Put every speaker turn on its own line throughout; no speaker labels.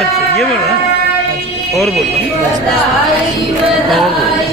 अच्छा
ये बोलो और बोलो
और बोलो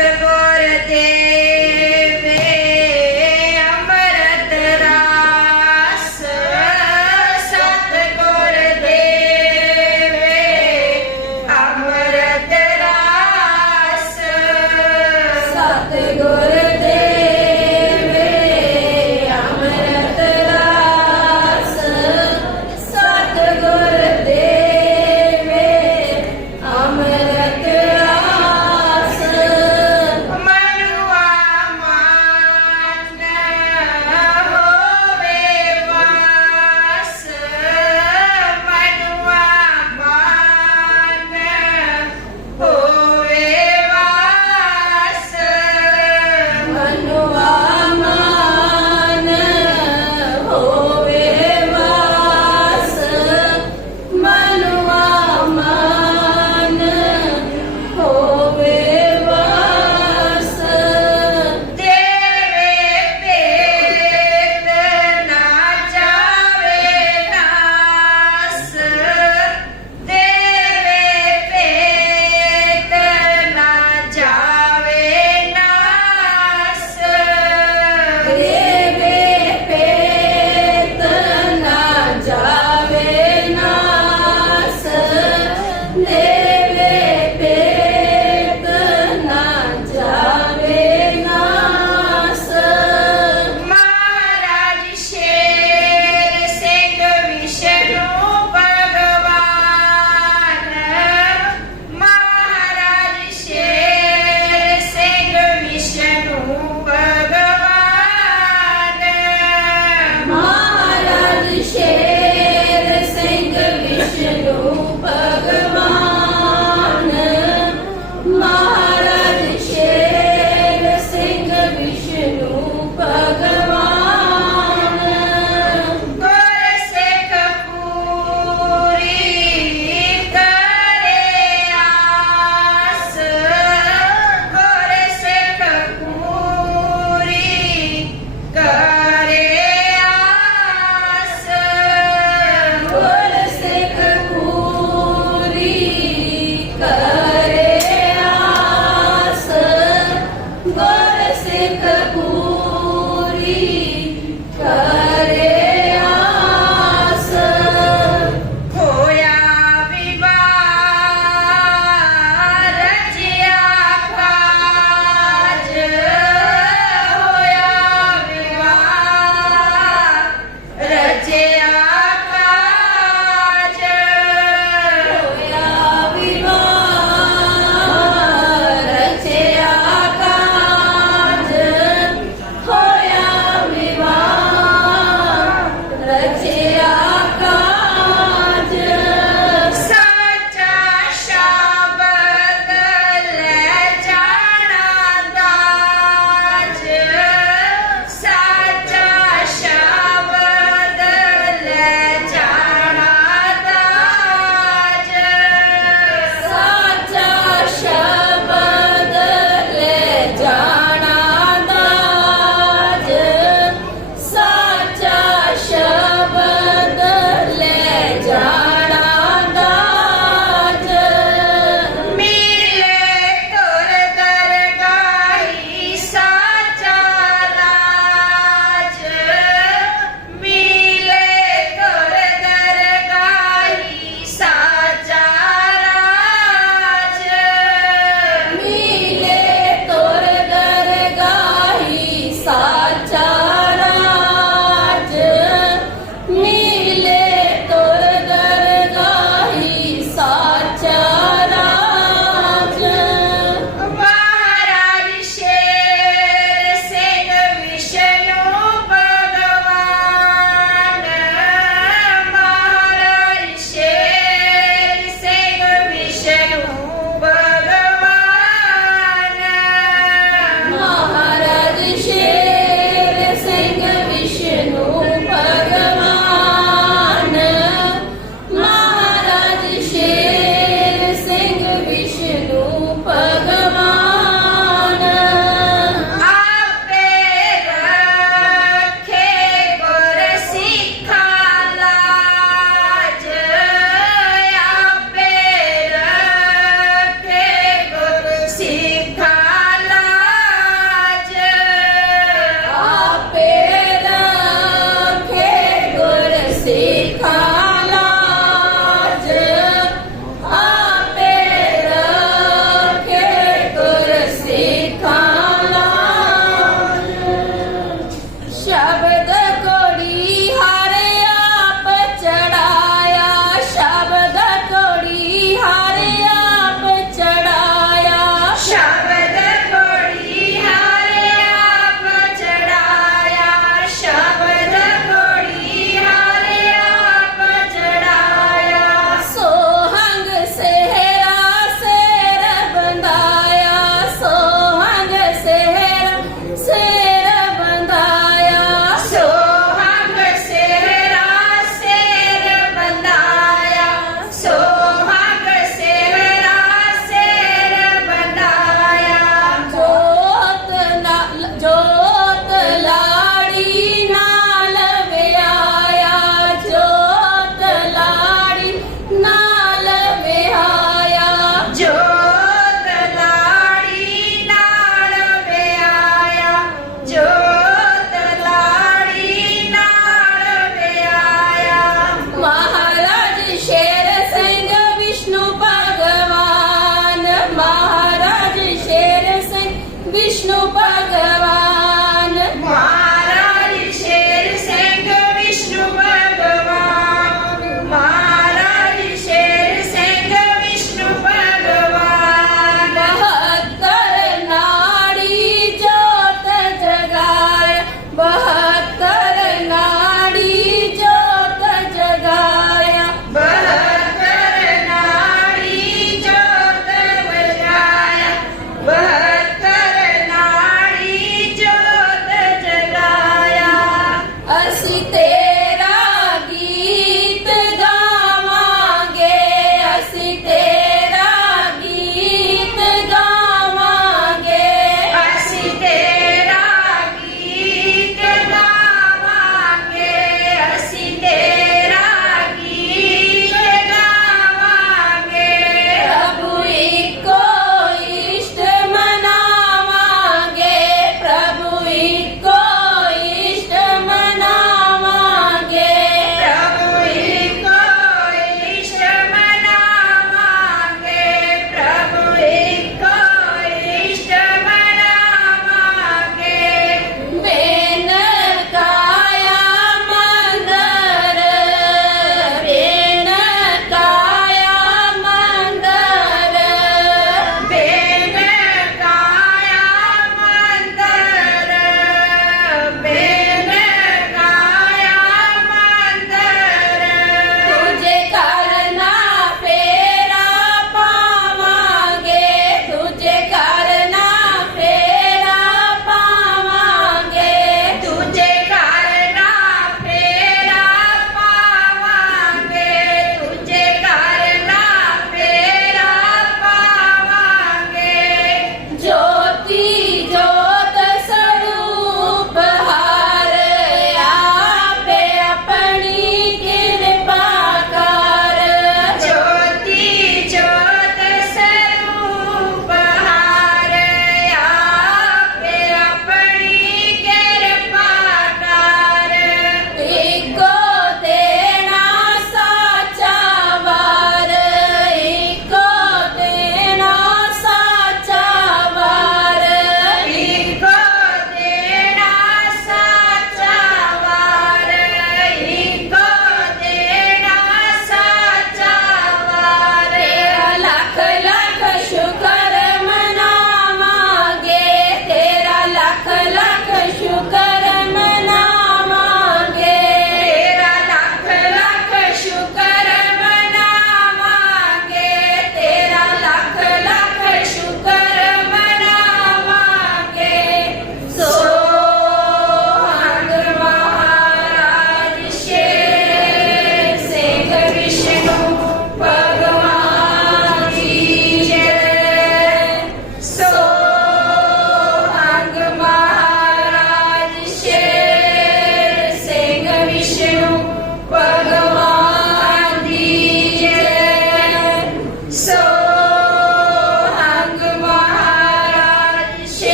Santa Glória a Deus.